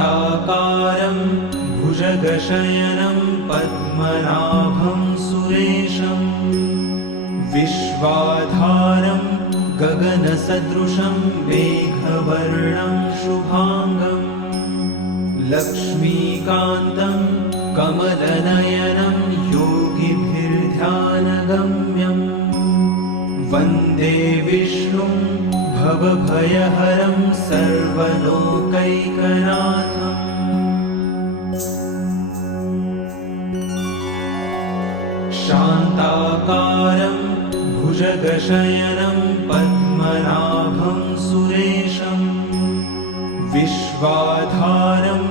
शान्ताकारं भुजगशयनं पद्मनाभं सुरेशं विश्वाधारं गगनसदृशं मेघवर्णं शुभांगं लक्ष्मीकान्तं कमलनयनं योगिभिर्ध्यानगम्यं वन्दे विष्णुं भवभयहरं सर्वलोकैकनाथम्। शान्ताकारं भुजगशयनं पद्मनाभं सुरेशं विश्वाधारं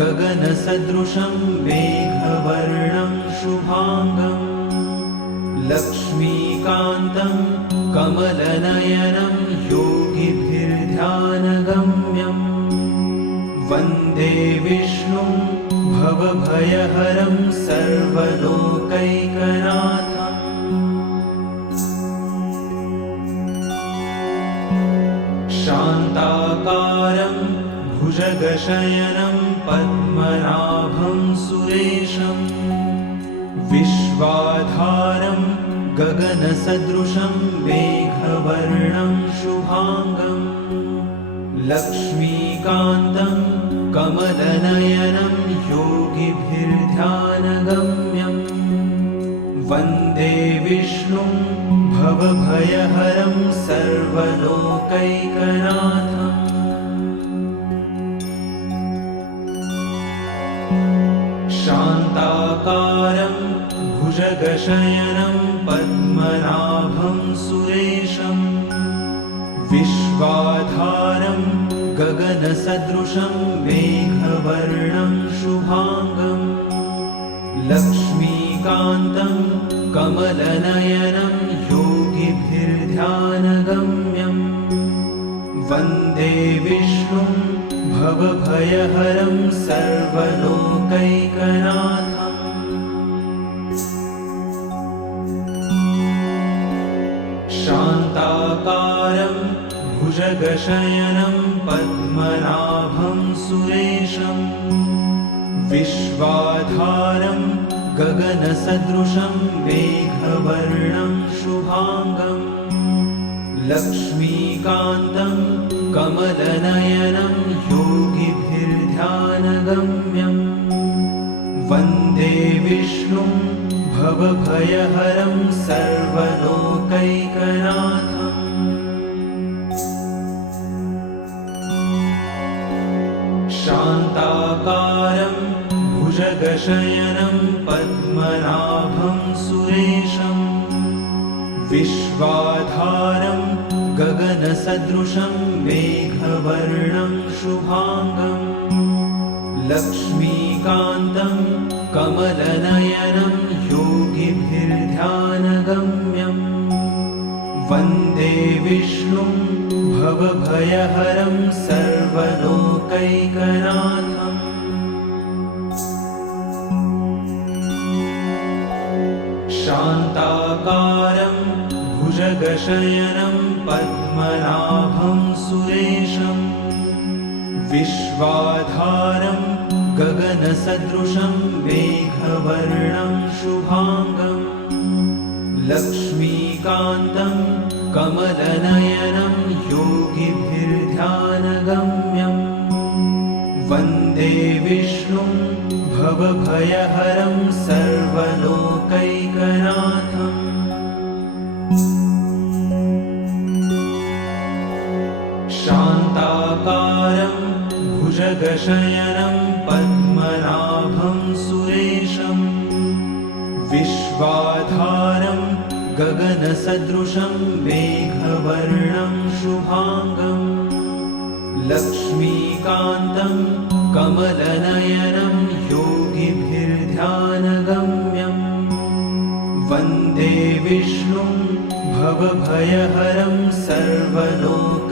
गगनसदृशं मेघवर्णं शुभांगं लक्ष्मीकान्तं कमलनयनं योगिभिर्ध्यानगम्यं वन्दे विष्णुं भवभयहरं सर्वलोकैकनाथम्। शान्ताकारं भुजगशयनं पद्मनाभं सुरेशं विश्वाधारं गगनसदृशं मेघवर्णं शुभांगं लक्ष्मीकान्तं कमलनयनं योगिभिर्ध्यानगम्यं वन्दे विष्णुं भवभयहरं सर्वलोकैकनाथम्। शान्ताकारं भुजगशयनं पद्मनाभं सुरेशं विश्वाधारं गगनसदृशं मेघवर्णं शुभांगं लक्ष्मीकान्तं कमलनयनं योगिभिर्ध्यानगम्यं वन्दे विष्णुं भवभयहरं सर्वलोकैकनाथम्। शान्ताकारं भुजगशयनं पद्मनाभं सुरेशं विश्वाधारं गगनसदृशं मेघवर्णं शुभांगं लक्ष्मीकान्तं कमलनयनं योगिभिर्ध्यानगम्यं वन्दे विष्णुं भवभयहरं सर्वलोकैकनाथम्। शान्ताकारं भुजगशयनं पद्मनाभं सुरेशं विश्वाधारं गगनसदृशं मेघवर्णं शुभांगं लक्ष्मीकान्तं कमलनयनं योगिभिर्ध्यानगम्यं वन्दे विष्णुं भवभयहरं सर्वलोकैकनाथम्। शान्ताकारं भुजगशयनं पद्मनाभं सुरेशं विश्वाधारं गगनसदृशं मेघवर्णं शुभांगं लक्ष्मीकान्तं कमलनयनं योगिभिर्ध्यानगम्यं वन्दे विष्णुं भवभयहरं सर्वलोकैकनाथम्। शान्ताकारं भुजगशयनं पद्मनाभं सुरेशं विश्वाधारं गगनसदृशं मेघवर्णं शुभांगं लक्ष्मीकान्तं कमलनयनं योगिभिर्ध्यानगम्यं वन्दे विष्णुं भवभयहरं सर्वलोकैकनाथम्।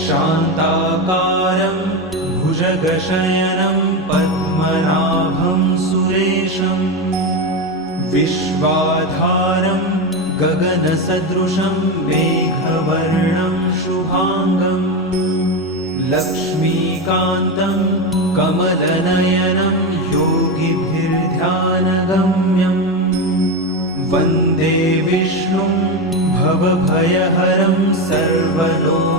शान्ताकारं भुजगशयनं पद्मनाभं सुरेशं विश्वाधारं गगनसदृशं मेघ मेघवर्णं शुभाङ्गम् लक्ष्मीकान्तं कमलनयनं योगिभिर्ध्यानगम्यम् वन्दे विष्णुं भवभयहरं सर्वलोकैकनाथम्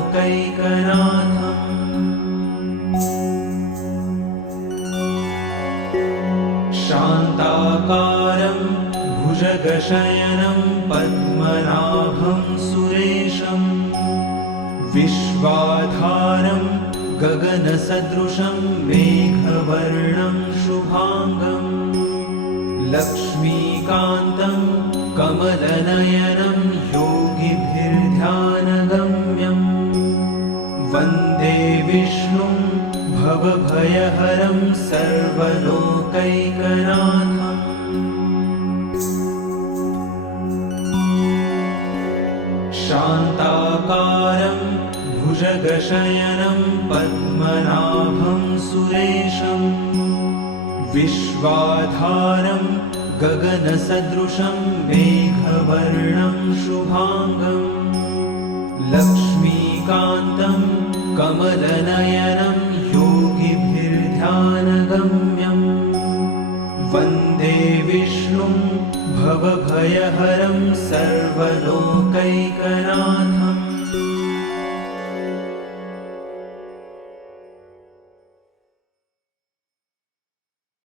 शान्ताकारं भुजगशयनं पद्मनाभं सुरेशं विश्वाधारं गगनसदृशं मेघवर्णं शुभाङ्गम् लक्ष्मीकान्तं कमलनयनं योगिभिर्ध्यानगम्यम् वन्दे विष्णुं भवभयहरं सर्वलोकैकनाथम् शान्ताकारं भुजगशयनं पद्मनाभं सुरेशं विश्वाधारं गगनसदृशं मेघवर्णं शुभाङ्गम् लक्ष्मीकान्तं कमलनयनं योगिभिर्ध्यानगम्यम् वन्दे विष्णुं भवभयहरं सर्वलोकैकनाथम्